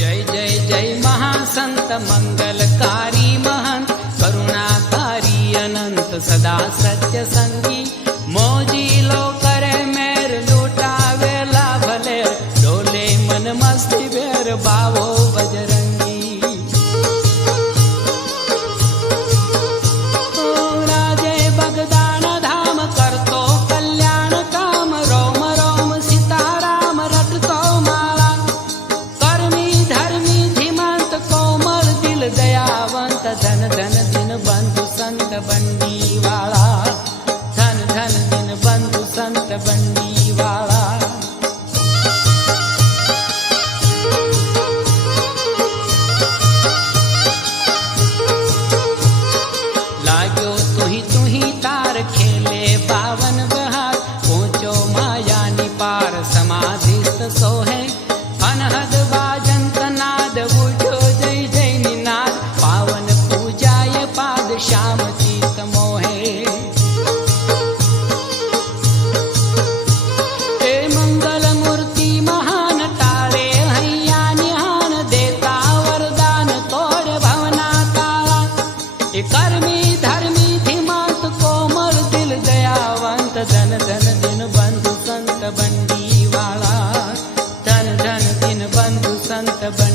जय जय जय महासंत मंगलकारी महंत करुणाकारी अनंत सदा सत्य संगी मोजी लो करे मेर लूटावे लाभले डोले मन मस्ती बेर बावो बजरंगी राजे बगदान धाम करतो कल्याण काम रोम रोम सीताराम रटतो माला कर्मी धर्मी धीमंत कोमल दिल दयावंत धन धन दिन बंधु संत बंदी वाला धन धन दिन बंधु संत बंदी वाला लागो तुही तार खेले पावन बहार पहुंचो माया निपार समाधिस्थ सोहे अनहद बाजंत नाद उठो जय जय निनाद पावन पूजाय पाद श्याम चित मोहे हे मंगल मूर्ति महान टाळे हैया निहान देता वरदान तोड़ भवना काला हे कर्मी धर्मी धीमंत कोमल दिल दयावंत धन धन दिन बंधु संत बंदी वाला धन धन दिन बंधु संत बंदी